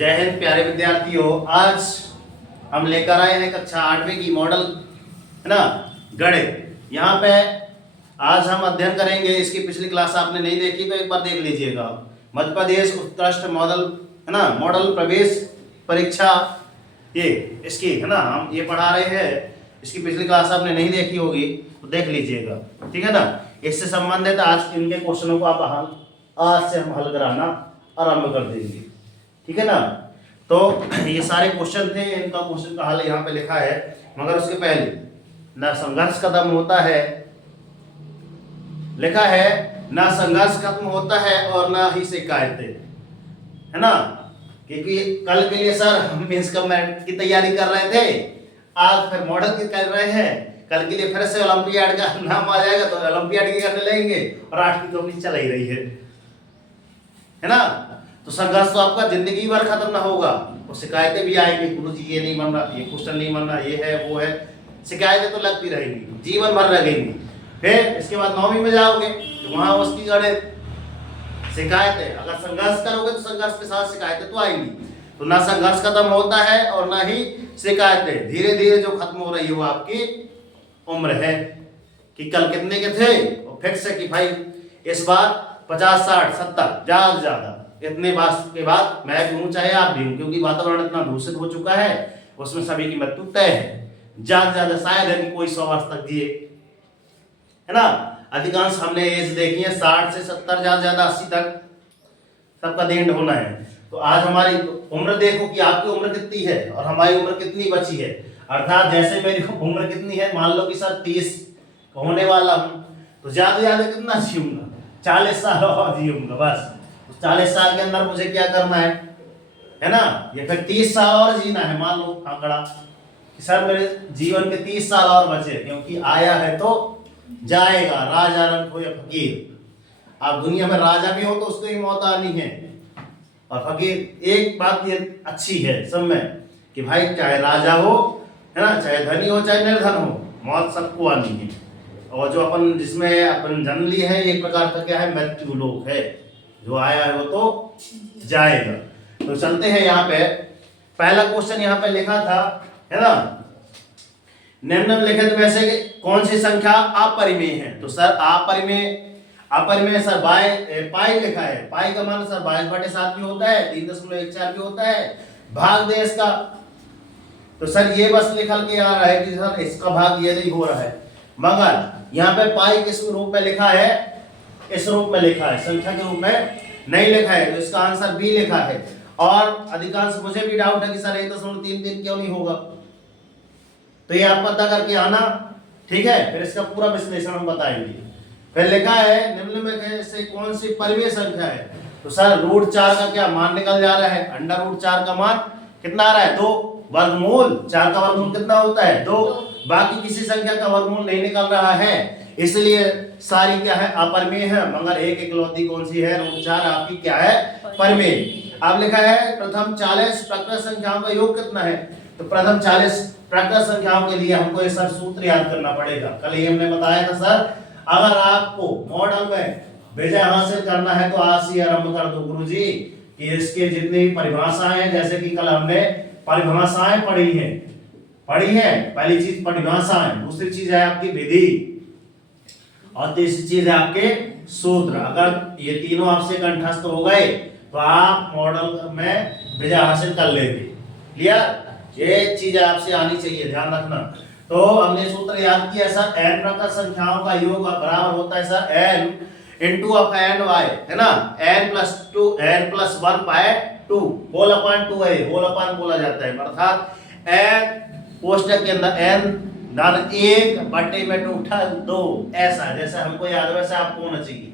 जय हिंद प्यारे विद्यार्थियों। आज हम लेकर आए हैं कक्षा 8वीं की मॉडल है ना गणित। यहाँ पे आज हम अध्ययन करेंगे। इसकी पिछली क्लास आपने नहीं देखी तो एक बार देख लीजिएगा। मध्य प्रदेश उत्कृष्ट मॉडल है ना मॉडल प्रवेश परीक्षा, ये इसकी है ना हम ये पढ़ा रहे हैं। इसकी पिछली क्लास आपने नहीं देखी होगी तो देख लीजिएगा, ठीक है ना। इससे संबंधित आज इनके क्वेश्चनों को आप आज से हम हल कराना आरंभ कर देंगे, ठीक है ना। तो ये सारे क्वेश्चन थे, इनका क्वेश्चन का हल यहाँ पे लिखा है। मगर उसके पहले ना संघर्ष खत्म होता है, लिखा है ना संघर्ष खत्म होता है और ना ही शिकायतें, है ना। क्योंकि कल के लिए सर हम मेंस कमेंट की तैयारी कर रहे थे, आज फिर मॉडल की कर रहे हैं। कल के लिए फिर से ओलंपियाड का नाम आ जाएगा तो ओलंपियाड की करने लगेंगे और 8वीं तो अपनी चल ही रही है ना। तो संघर्ष तो आपका जिंदगी भर खत्म ना होगा और शिकायतें भी आएंगी। गुरु जी ये नहीं बन रहा, ये क्वेश्चन नहीं बन रहा, ये है वो है, शिकायतें तो लगती रहेंगी, जीवन भर लगेंगी। फिर इसके बाद 9वीं में जाओगे तो वहां उसकी गणित शिकायतें, अगर संघर्ष करोगे तो संघर्ष के साथ शिकायतें तो आएंगी। तो ना संघर्ष खत्म होता है और ना ही शिकायतें। धीरे धीरे जो खत्म हो रही है वो आपकी उम्र है। कि कल कितने के थे और फिक्स है कि भाई इस बार 50 60 70 ज्यादा इतने बात के बाद मैं भी हूं चाहे आप भी हूं, क्योंकि वातावरण इतना दूषित हो चुका है उसमें सभी की मृत्यु तय है। ज्यादा शायद है कि कोई 100 वर्ष तक जिए, है ना। अधिकांश हमने एज देखी है 60 से 70, ज्यादा 80 तक सबका देंड होना है। तो आज हमारी उम्र देखो कि आपकी उम्र कितनी है और हमारी उम्र कितनी बची है। अर्थात जैसे मेरी उम्र कितनी है, मान लो कि सर 30 होने वाला हूं तो ज्यादा कितना जीऊंगा, 40 साल और जीऊंगा बस। 40 साल के अंदर मुझे क्या करना है ना। ये फिर 30 साल और जीना है। मान लो आंकड़ा कि सर मेरे जीवन के 30 साल और बचे, क्योंकि आया है तो जाएगा, राजा रंग हो या फकीर। आप दुनिया में राजा भी हो तो उसको ही मौत आनी है, और फकीर एक बात ये अच्छी है सब में कि भाई चाहे राजा हो है ना, चाहे धनी हो चाहे निर्धन हो, मौत सबको आनी है। और जो अपन जिसमें अपन जन्म ली है एक प्रकार का क्या है, मृत्यु लोक है। जो आया है वो तो जाएगा। तो चलते हैं यहाँ पे। पहला क्वेश्चन यहाँ पे लिखा था है ना, निम्नलिखित में से कौन सी संख्या अपरिमेय है। तो सर अपरिमेय सर पाई लिखा है। पाई का मान सर 22/7 भी होता है, 3.14 भी होता है। भाग दे इसका, तो सर ये बस निकल के आ रहा है कि सर इसका भाग ये नहीं हो रहा है। मगर यहाँ पे पाई किस रूप में लिखा है, इस रूप में लिखा है, संख्या के रूप में नहीं लिखा है। तो इसका आंसर बी लिखा है। और अधिकांश मुझे भी डाउट है कि सर 1.33 क्यों नहीं होगा, तो ये आप पता करके आना, ठीक है। फिर इसका पूरा विश्लेषण हम बताएंगे। फिर लिखा है निम्न में से कौन सी परिमेय संख्या है। तो सर √4 का क्या मान निकल जा रहा है, √4 का मान कितना आ रहा है 2। वर्गमूल 4 का वर्गमूल कितना होता है 2। बाकी किसी संख्या का वर्गमूल नहीं निकल रहा है, इसलिए सारी क्या है अपरिमेय है। मगर एक इकलौती कौन सी है, √4 आपकी क्या है परिमेय। अब लिखा है प्रथम 40 प्राकृत संख्याओं का योग कितना है। तो प्रथम 40 प्राकृत संख्याओं के लिए हमको ये सर सूत्र याद करना पड़ेगा। कल ही हमने बताया था सर, अगर आपको मॉडल में विजय हासिल करना है तो आज से आरंभ कर दो गुरुजी कि इसके जितनी भी परिभाषाएं हैं, जैसे कि कल हमने परिभाषाएं पढ़ी है। पहली चीज परिभाषाएं, दूसरी चीज है आपकी विधि और तीसरी चीज है आपके सूत्र। अगर ये तीनों आपसे कंठस्थ हो गए तो आप मॉडल में विजय हासिल कर लेंगे। क्लियर, ये चीज आपसे आनी चाहिए, ध्यान रखना। तो हमने सूत्र याद किया सर, n प्राकृत संख्याओं का योग बराबर होता है sir n into of n y, है ना। n+1/2 होल अपॉन 2 है, होल अपॉन बोला जाता है। अर्थात n कोष्टक के अंदर n धन 1/2 ऐसा, जैसे हमको याद है वैसे आपको होना चाहिए।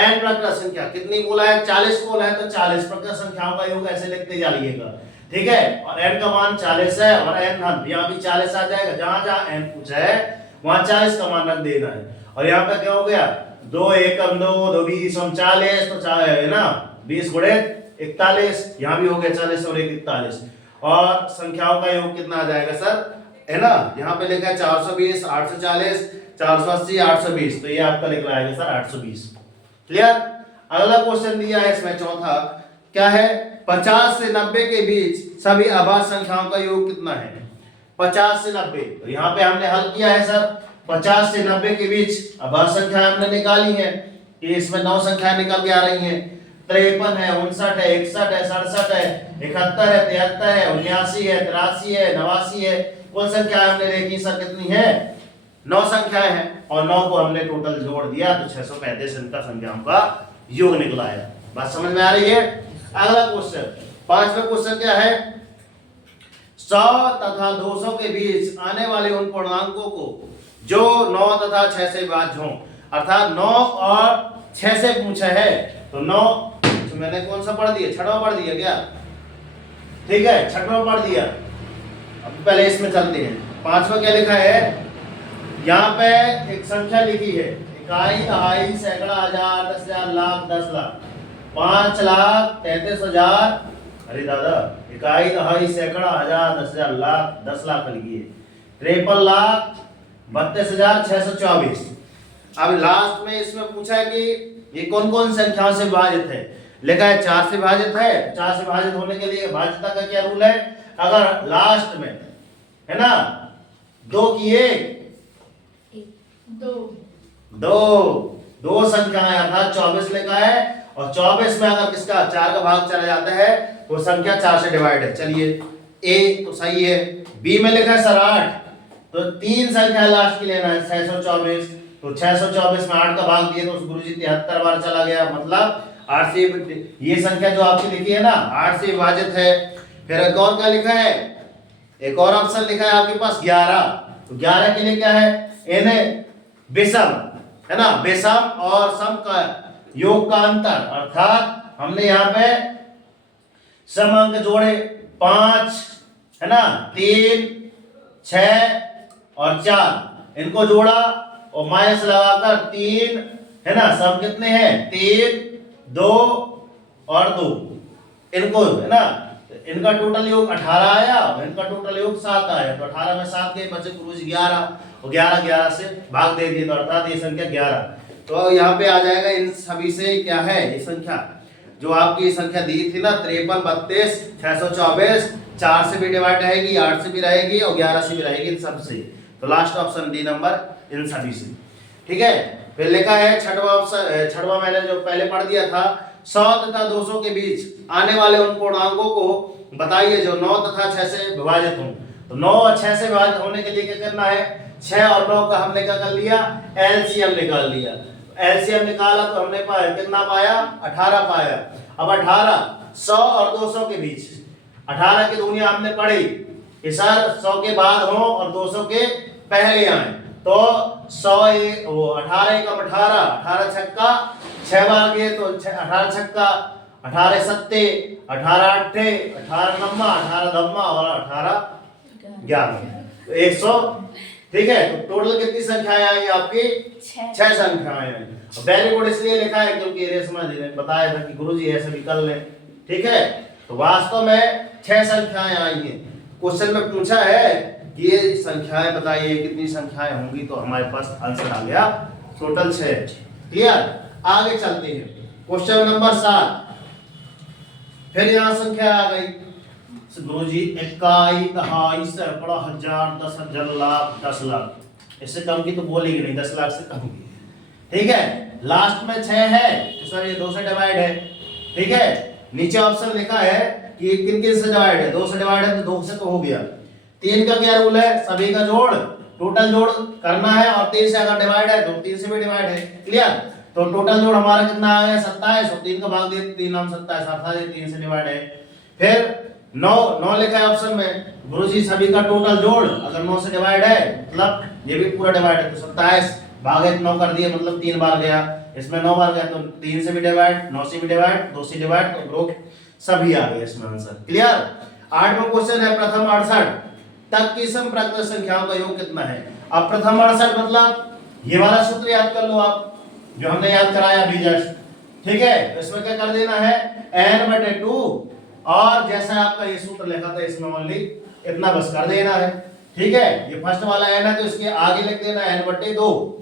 n प्राकृत संख्या कितनी बोला है, 40 बोला है, तो 40 प्राकृत संख्याओं का योग ऐसे लिखते जाइएगा, ठीक है। और n का मान 40 है और n धन यहाँ भी 40 आ जाएगा। जहां जहां n पूछा है वहां 40 का मान रख देना है। और यहाँ पे क्या हो गया 2 एकम 2 2 20 और 40, तो है ना 20 गुणे 41, यहाँ भी हो गया 40 और 1 41। और संख्याओं का योग कितना आ जाएगा सर, है ना। यहाँ पे लिखा है 420 840 480 820, तो ये आपका लिख रहा है सर 820। क्लियर। अगला क्वेश्चन दिया है इसमें चौथा, क्या है 50 से 90 के बीच सभी अभाज्य संख्याओं का योग कितना है? 50 से 90। तो यहाँ पे हमने हल किया है सर, 50 से 90 के बीच अभाज्य संख्या हमने निकाली है कि इसमें 9 संख्याएं निकल के आ रही हैं। 53 है, 59 है, 61 है, 67 है, 71 है, 73 है, 79 है, 83 है, 89 है। कुल संख्या हमने देखी सर कितनी है? 9 संख्याएं हैं और 9 को हमने टोटल जोड़ दिया तो 635 इनका संख्याओं का योग निकला है। बात समझ में आ रही है? अगला क्वेश्चन, 5वां क्वेश्चन क्या है? 100 तथा 200 के बीच आने वाले उन पूर्णांकों को जो 9 तथा 6 से विभाज्य हों, अर्थात 9 और 6 से पूछा है तो 9 तो मैंने कौन सा पढ़ दिया? 6वां पढ़ दिया क्या? ठीक है, 6वां पढ़ दिया। अब पहले इसमें चलते हैं। 5वां क्या लिखा है? यहाँ पे एक संख्या लिखी है, इकाई, दहाई, सैकड़ा, हजार, 10,000, लाख, 10 लाख, 5,33,000। अरे दादा, इकाई, दहाई, सैकड़ा, हजार, 10,000, लाख, 10 लाख लिखी है। 53,32,624। अब लास्ट में इसमें पूछा है कि ये कौन कौन संख्याओं से विभाजित है। लिखा है 4 से विभाजित है। 4 से विभाजित होने के लिए भाज्यता का क्या रूल है? अगर लास्ट में है ना 2 की 1 दो संख्याएं अर्थात 24 लिखा है और 24 में अगर किसका 4 का भाग चला जाता है तो संख्या 4 से डिवाइड है। चलिए ए तो सही है। बी में लिखा है सर 8, तो 3 संख्या लास्ट की लेना है 624, तो 624 में 8 का भाग दिए तो गुरुजी 73 बार चला गया, मतलब 8 से ये संख्या जो आपकी लिखी है ना 8 से विभाजित है। फिर एक और क्या लिखा है? एक और ऑप्शन लिखा है आपके पास 11, तो 11 के लिए क्या है? इन्हें विषम है ना, विषम और सम का योग का अंतर, अर्थात हमने यहाँ पे सम अंक जोड़े 5 है ना, 3, 6 और 4, इनको जोड़ा और माइनस लगाकर 3 है ना, सम कितने हैं? 3, 2 और 2, इनको है ना, इनका टोटल योग 18 आया और इनका टोटल योग 7 आया, तो 18 में 7 गए, बचे गुरुजी 11 और 11 से भाग दे दिए तो अर्थात ये संख्या 11। तो यहाँ पे आ जाएगा इन सभी से क्या है ये संख्या जो आपकी संख्या दी थी ना 53, 32, 624, 4 से भी डिवाइड रहेगी, 8 से भी रहेगी और 11 से भी रहेगी, इन सब से। तो last option D number in सभी से। ठीक है, फिर लिखा है 6वां ऑप्शन, 6वां मैंने जो पहले पढ़ दिया था, 100 तथा 200 के बीच आने वाले उन पूर्णांकों को बताइए जो 9 तथा 6 से विभाजित हों। तो 9 और 6 से विभाजित होने के लिए क्या करना है? 6 और 9 का हमने क्या कर लिया? एलसीएम निकाल लिया। एलसीएम निकाला तो हमने पाया कितना पाया? 18 पाया। अब 18 100 और 200 के बीच 18 की दुनिया हमने पढ़ी कि सर 100 के बाद हो और 200 के पहले आए, तो 100 वो 18 एकम 18, 18 छक्का 6 बार गए तो 18 छक्का 18 सत्ते 18 अट्ठे 18 नम्मा 18 धम्मा और 18 11, तो 100। ठीक है, तो टोटल कितनी संख्याएं आई आपकी? 6 संख्याएं आई। वेरी गुड इसलिए लिखा है क्योंकि रेशमा जी ने बताया था कि गुरुजी ऐसे भी कर लें। ठीक है, तो वास्तव में 6 संख्याएं आई हैं। क्वेश्चन में पूछा है कि ये संख्याएं बताइए कितनी संख्याएं होंगी, तो हमारे पास आंसर आ गया टोटल 6। क्लियर, आगे चलते हैं। क्वेश्चन नंबर 7, फिर यहाँ संख्या आ गई गुरुजी, इकाई, दहाई, सैकड़ा, हजार, 10,000, लाख, 10 लाख। इससे कम की तो बोलेगी नहीं, 10 लाख से कम की। ठीक है, लास्ट में 6 है तो सर ये 2 से डिवाइड है। ठीक है, नीचे ऑप्शन लिखा है कि किन किन से डिवाइड है? 2 से डिवाइड है तो 2 से तो हो गया। 3 का क्या रूल है? सभी का जोड़, टोटल जोड़ करना है और 3 से अगर डिवाइड है तो 3 से भी डिवाइड है। क्लियर, तो टोटल जोड़ हमारा कितना आ गया? 27 और 3 का भाग दिए 3 नाम 27, अर्थात 3 से डिवाइड है। फिर 9 लिखा है ऑप्शन में, गुरुजी सभी का टोटल जोड़ अगर 9 से डिवाइड है मतलब ये भी पूरा डिवाइड है तो 27 भागे 9 कर दिए मतलब 3 बार गया, इसमें 9 बार गया तो 3 से भी डिवाइड, 9 से भी डिवाइड, 2 से डिवाइड, तो ग्रुप सभी आ गए इसमें आंसर। क्लियर। 8वां क्वेश्चन है प्रथम 68 तक की संप्रकृत संख्याओं का योग कितना है? अब प्रथम 68 मतलब ये वाला सूत्र याद कर लो आप जो हमने याद कराया अभी जस्ट। ठीक है, तो इसमें क्या कर देना है? n/2 और जैसा आपका ये सूत्र लिखा था इसमें ओनली इतना बस कर देना है। ठीक है, ये फर्स्ट वाला n है तो इसके आगे लिख देना n/2,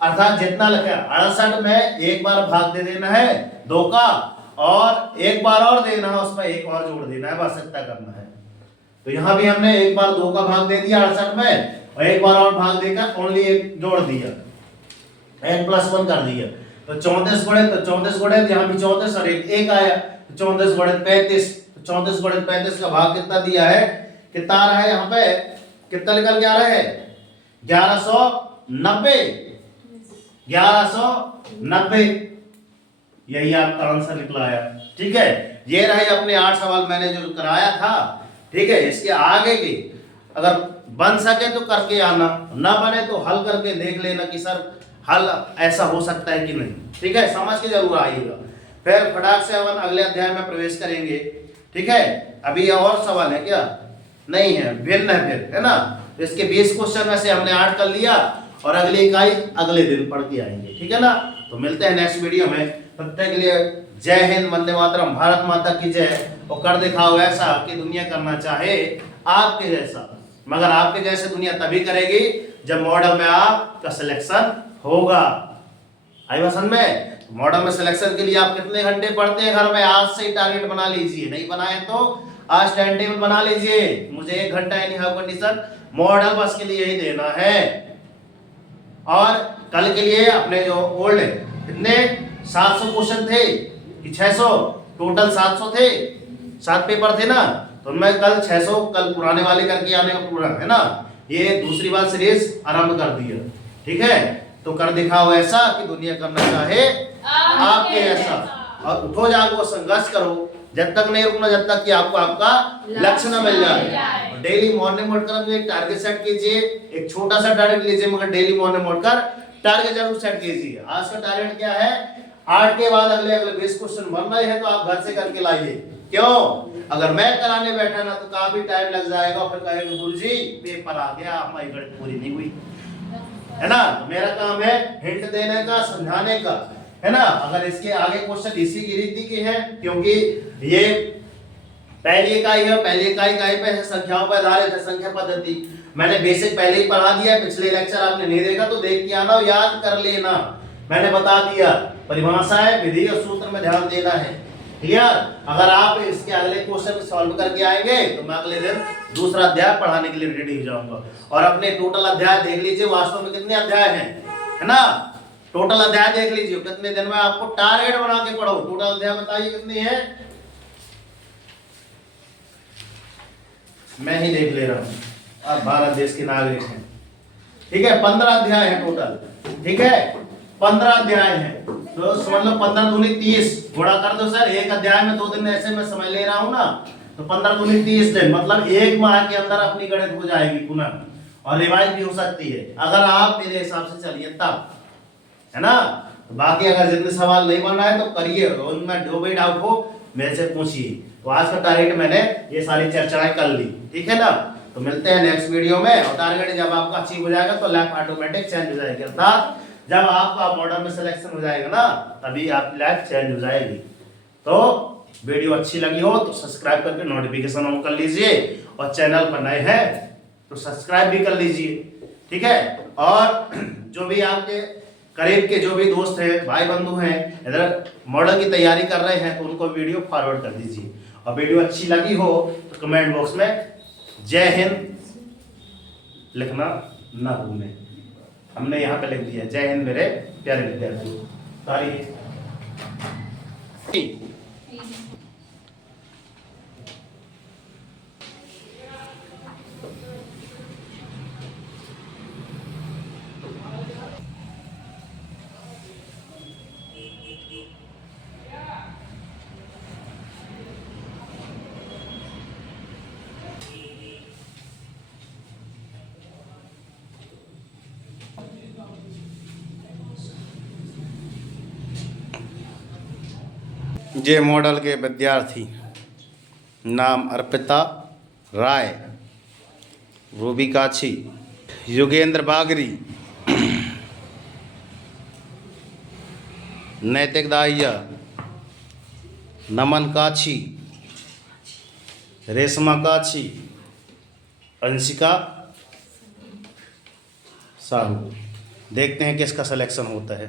अर्थात जितना लिखा 68 में एक बार भाग दे देना है 2 का और एक बार और देना है, उसमें एक और जोड़ देना है, बस इतना करना है। तो यहाँ भी हमने एक बार 2 का भाग दे दिया 68 में, और एक बार और भाग देकर ओनली एक जोड़ दिया, n+1 कर दिया। तो 34 गुणे तो 34 गुणे, यहाँ भी 34 और एक आया, 34 गुणे 35, 34 गुणे 35 का भाग कितना दिया है, कितना आ रहा है यहाँ पे, कितना निकल के आ रहा है 1190, 1190, यही आपका आंसर निकला है। ठीक है, ये रहे अपने 8 सवाल मैंने जो कराया था। ठीक है, इसके आगे की अगर बन सके तो करके आना, ना बने तो हल करके देख लेना कि सर हल ऐसा हो सकता है कि नहीं। ठीक है, समझ के जरूर आइएगा। फिर फटाक से अपन अगले अध्याय में प्रवेश करेंगे। ठीक है, अभी और सवाल है क्या, नहीं है, भिन्न है फिर, है ना। इसके 20 क्वेश्चन में से हमने 8 कर लिया, और अगली इकाई अगले दिन पढ़ के आएंगे। ठीक है ना, तो मिलते हैं नेक्स्ट वीडियो में। तब तक के लिए जय हिंद, वंदे मातरम, भारत माता की जय। और कर दिखाओ ऐसा कि दुनिया करना चाहे आपके जैसा, मगर आपके जैसे दुनिया तभी करेगी जब मॉडल में आपका सिलेक्शन होगा। आई बात समझ में। मॉडल में सिलेक्शन के लिए आप कितने घंटे पढ़ते हैं घर में, आज से ही टारगेट बना लीजिए, नहीं बनाए तो आज टाइम टेबल बना लीजिए, मुझे 1 घंटा एनी हाउ कंडीशन मॉडल बस के लिए ही देना है। और कल के लिए अपने जो ओल्ड कितने 700 क्वेश्चन थे कि 600, टोटल 700 थे, 7 पेपर थे ना, तो मैं कल 600 कल पुराने वाले करके आने का पूरा, है ना। ये दूसरी बार सीरीज आरंभ कर दिया। ठीक है, तो कर दिखाओ ऐसा कि दुनिया करना चाहे आपके ऐसा, और उठो जागो संघर्ष करो, जब तक नहीं रुकना जब तक कि आपको आपका लक्ष्य न मिल जाए। डेली मॉर्निंग उठकर एक टारगेट सेट कीजिए, एक छोटा सा टारगेट लीजिए, मगर डेली मॉर्निंग उठकर टारगेट जरूर सेट कीजिए। आज का टारगेट क्या है, 8 के बाद अगले 20 क्वेश्चन बन रहे हैं, तो आप घर से करके लाइए। क्यों, अगर मैं कराने बैठा ना तो काफी टाइम लग जाएगा, फिर कहेंगे गुरुजी पेपर आ गया, हमारी गणित पूरी नहीं हुई, है ना। तो मेरा काम है हिंट देने का, समझाने का, है ना। अगर इसके आगे क्वेश्चन इसी की रीति के हैं, क्योंकि ये पहली इकाई है, पहली इकाई पे है संख्याओं पर आधारित है, संख्या पद्धति। मैंने बेसिक पहले ही पढ़ा दिया, पिछले लेक्चर आपने नहीं देखा तो देख के आना और याद कर लेना, मैंने बता दिया। परिभाषाएं, विधि और सूत्र में ध्यान देना है। क्लियर। अगर आप इसके अगले क्वेश्चन सॉल्व करके आएंगे तो मैं अगले दिन दूसरा अध्याय पढ़ाने के लिए रेडी हो जाऊंगा। और अपने टोटल अध्याय देख लीजिए, वास्तव में कितने अध्याय हैं, है ना। टोटल अध्याय देख लीजिए, कितने दिन में आपको टारगेट बना के पढ़ो। टोटल अध्याय बताइए कितने हैं, मैं ही देख ले रहा हूं, आप भारत देश के नागरिक हैं। ठीक है, 15 अध्याय है टोटल। ठीक है, 15 अध्याय है, तो समझ लो 15 दूनी 30, गुणा कर दो सर, एक अध्याय में 2 दिन ऐसे मैं समय ले रहा हूं ना, तो 15 दूनी 30 दिन, मतलब 1 माह के अंदर अपनी गणित हो जाएगी पुनः, और रिवाइज भी हो सकती है अगर आप मेरे हिसाब से चलिए तब, है ना। तो बाकी अगर जितने सवाल नहीं बन रहा है तो करिए, उनमें जो भी डाउट हो मेरे से पूछिए। तो आज का टारगेट मैंने ये सारी चर्चाएं कर ली। ठीक है ना, तो मिलते हैं नेक्स्ट वीडियो में। और टारगेट जब आपका अचीव हो जाएगा तो लाइफ ऑटोमेटिक चेंज हो जाएगी, अर्थात जब आपका मॉडल में सिलेक्शन हो जाएगा ना तभी आपकी लाइफ चेंज हो जाएगी। तो वीडियो अच्छी लगी हो तो सब्सक्राइब करके नोटिफिकेशन ऑन कर लीजिए, और चैनल पर नए हैं तो सब्सक्राइब भी कर लीजिए। ठीक है, और जो भी आपके करीब के जो भी दोस्त हैं, भाई बंधु हैं, इधर मॉडल की तैयारी कर रहे हैं तो उनको वीडियो फॉरवर्ड कर दीजिए। और वीडियो अच्छी लगी हो तो कमेंट बॉक्स में जय हिंद लिखना ना भूलें। हमने यहाँ पे लिख दिया जय हिंद मेरे प्यारे विद्यार्थी। तारीख जे मॉडल के विद्यार्थी, नाम अर्पिता राय, रूबी काछी, योगेंद्र बागरी, नैतिक दाहिया, नमन काछी, रेशमा काछी, अंशिका साहू। देखते हैं किसका सिलेक्शन होता है।